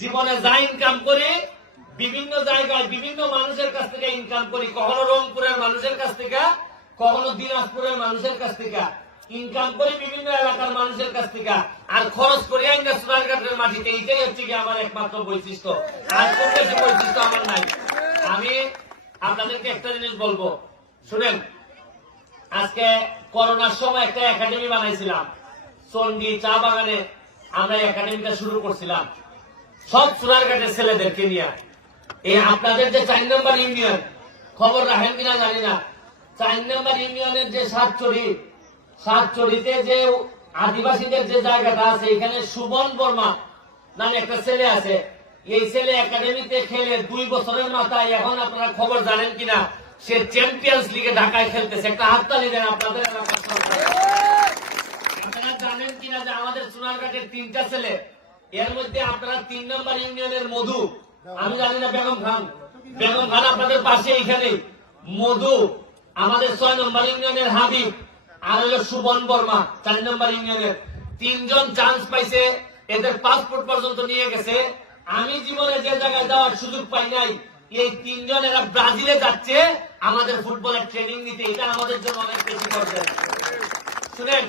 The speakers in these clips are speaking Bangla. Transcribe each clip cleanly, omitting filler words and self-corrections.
জীবনে যা ইনকাম করি বিভিন্ন জায়গায় বিভিন্ন মানুষের কাছ থেকে ইনকাম করি, কখনো রংপুরের মানুষের কাছ থেকে, কখনো দিনাজপুরের মানুষের কাছ থেকে ইনকাম করি, বিভিন্ন এলাকার মানুষের কাছ থেকে, আর খরচ করি আইনা সোনারঘাটের মাটিতে। এইটাই হচ্ছে কি আমার একমাত্র বৈশিষ্ট্য, আর কোন বেশি বৈশিষ্ট্য আমার নাই। আমি আপনাদেরকে একটা জিনিস বলবো, শুনেন। আজকে করোনার সময় একটা একাডেমি বানাইছিলাম চন্ডী চা বাগানে, আমরা একাডেমিটা শুরু করছিলাম সব সোনারঘাটের ছেলেদেরকে নিয়ে। এই আপনাদের যে 4 নম্বর ইউনিয়ন, খবর রাখেন কিনা জানি না, 4 নম্বর ইউনিয়নের যে সাতচুরিতে যে আদিবাসীদের যে জায়গাটা আছে, এখানে সুবন বর্মা নামে একটা ছেলে আছে। এই ছেলে একাডেমিতে খেলে 2 বছরের মাথায় এখন আপনারা খবর জানেন কিনা, সে চ্যাম্পিয়ন্স লিগে ঢাকায় খেলতেছে। একটা হাততালি দেন আপনাদের এলাকার। আপনারা জানেন কিনা যে আমাদের সোনারঘাটের 3টা ছেলে, এর মধ্যে আপনারা 3 নম্বর ইউনিয়নের মধু, আমি জানি না, বেগম খান আপনাদের পাশে এখানে মধু, আমাদের 6 নম্বর ইউনিয়নের হাবিব, আর হলো সুবন বর্মা 4 নম্বর ইউনিয়নের। 3 জন চান্স পাইছে, এদের পাসপোর্ট পর্যন্ত নিয়ে গেছে। আমি জীবনে যে জায়গায় যাওয়ার সুযোগ পাই নাই, এই 3 জন এরা ব্রাজিলে যাচ্ছে আমাদের ফুটবলের ট্রেনিং নিতে। এটা আমাদের জন্য অনেক বেশি করছে। শুনেন,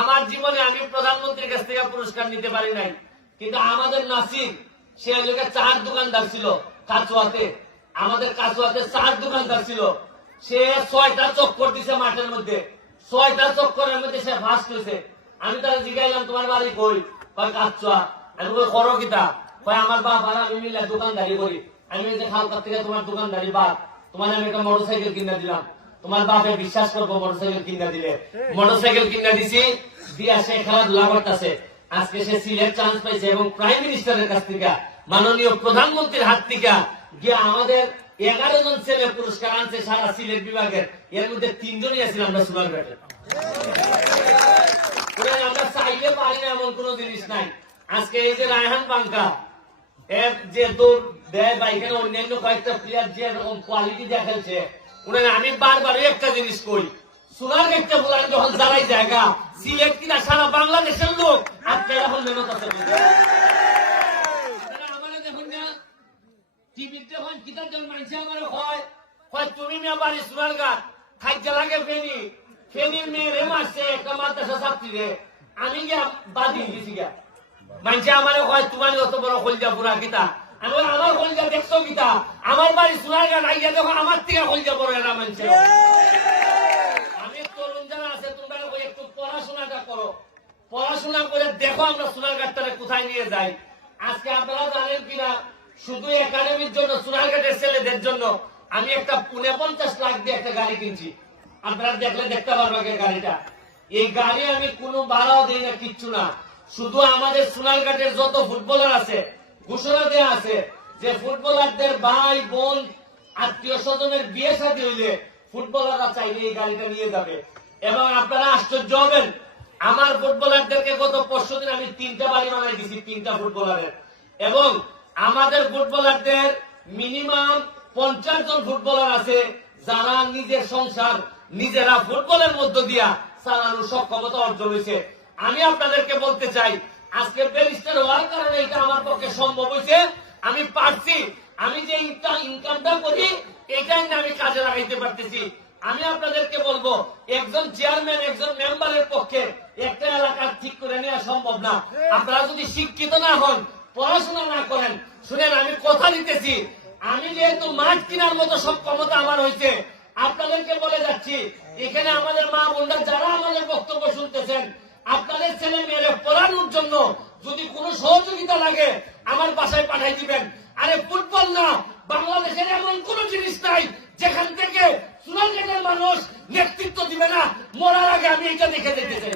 আমার জীবনে আমি প্রধানমন্ত্রীর কাছ থেকে পুরস্কার নিতে পারি নাই, কিন্তু আমাদের নাসির, সে লোকের 4 দোকানদার ছিল কাচুয়াতে, আমাদের কাচুয়াতে 4 দোকানদার ছিল। সে 6টা চক্কর দিছে মাঠের মধ্যে, 6টা চক্করের মধ্যে সে ফার্স্ট হয়েছে। আমি তারা জিজ্ঞাইলাম তোমার বাড়ি কই? কয় কাচুয়া। আমি কই করো কিতা? কয় আমার বাপ আর আমি মিলে দোকানদারি করি। আমি যে খালকার থেকে তোমার দোকানদারি বাপ, তোমার আমি একটা মোটরসাইকেল কিনা দিলাম, তোমার বাপে বিশ্বাস করবো মোটরসাইকেল কিনা দিলে। মোটরসাইকেল কিনা দিছি, দিয়া সে খেলাধুলা করতেছে। আজকে সে সিলেট চান্স পাইছে এবং প্রাইম মিনিস্টারের কাছ থেকে, মাননীয় প্রধানমন্ত্রীর হাত থেকে গিয়ে আমাদের 11 জন ছেলে পুরস্কার আনছে সারা সিলেট বিভাগের। এর মধ্যে 3 জনই আছিলাম আমরা সোনারঘাটে। আমরা চাইলে পারি না এমন কোন জিনিস নাই। আজকে এই যে রায়হান বাঙ্কা এর যে দৌড় দেয় বা এখানে অন্যান্য কয়েকটা প্লেয়ার যে এরকম কোয়ালিটি দেখাচ্ছে, উনারা আমি বারবার একটা জিনিস কই, সোনারঘাটটা বলার যখন যারাই জায়গা সিলেট কিনা সারা বাংলাদেশের লোক আপনারা এখন মেহনত আছে। আমাদের দেখুন না টিভিতে হয় কিতাব জন মানুষ আমার হয় তুমি মেয়ে বাড়ি সোনারঘাট খাইতে লাগে ফেনির মেয়েরে মারছে একটা মাদ্রাসা ছাত্রী রে, আমি গিয়া বাদি গেছি গিয়া। মানুষে আমার হয় তোমার অত বড় হলজা পুরা কিতা, আমি আমার হলজা দেখছো কিতা, আমার বাড়ি সোনারঘাট আইয়া দেখো আমার থেকে হলজা বড় এরা মানছে। আমি তরুণ যারা আছে তোমরা একটু পড়াশোনাটা করো, পড়াশোনা করে দেখো আমরা সোনারঘাটটারে কোথায় নিয়ে যাই। আজকে আপনারা জানেন কিনা, শুধু একাডেমির জন্য সোনারঘাটের ছেলেদের জন্য আমি একটা 50 লাখ দিয়ে একটা গাড়ি কিনছি। আপনারা দেখলে দেখতে পারবেন গাড়িটা। এই গাড়ি আমি কোনো ভাড়াও দিই না, কিচ্ছু না। শুধু আমাদের সোনারঘাটের যত ফুটবলার আছে ঘোষণা দেওয়া আছে যে ফুটবলারদের ভাই বোন আত্মীয় স্বজনের বিয়ে শাদী হইলে ফুটবলাররা চাইলে এই গাড়িটা নিয়ে যাবে। এবং আপনারা আশ্চর্য হবেন, আমার ফুটবলারদেরকে গত 5 দিন আমি 3টা বাড়ি বানাই দিছি 3টা ফুটবলারের। এবং আমাদের ফুটবলারদের মিনিমাম 50 জন ফুটবলার আছে যারা নিজের সংসার নিজেরা ফুটবলের মধ্য দিয়া চালানোর সক্ষমতা অর্জন হয়েছে। আমি আপনাদেরকে বলতে চাই, আজকে ব্যারিস্টার হওয়ার কারণে এটা আমার পক্ষে সম্ভব হয়েছে। আমি পারছি, আমি যে ইনকামটা করি এটাই না আমি কাজে লাগাইতে পারতেছি। আমি আপনাদেরকে বলবো, একজন চেয়ারম্যান একজন মেম্বারের পক্ষে একটা এলাকা ঠিক করে নেওয়া সম্ভব না। আপনারা যদি শিক্ষিত না হন, পড়াশোনা না করেন, শুনেন আমি কথা দিতেছি, আমি যেহেতু মাঠ কেনার মতো সক্ষমতা আমার হয়েছে, আপনাদেরকে বলে যাচ্ছি, এখানে আমাদের মা বোনরা যারা আমাদের বক্তব্য শুনতেছেন, আপনাদের ছেলে মেয়েরা পড়ানোর জন্য যদি কোনো সহযোগিতা লাগে আমার বাসায় পাঠাই দিবেন। আরে ফুটবল না, বাংলাদেশের এমন কোন জিনিস নাই যেখান থেকে সোনারঘাটের মানুষ নেতৃত্ব দিবে না। মরার আগে আমি এটা দেখে যেতে চাই।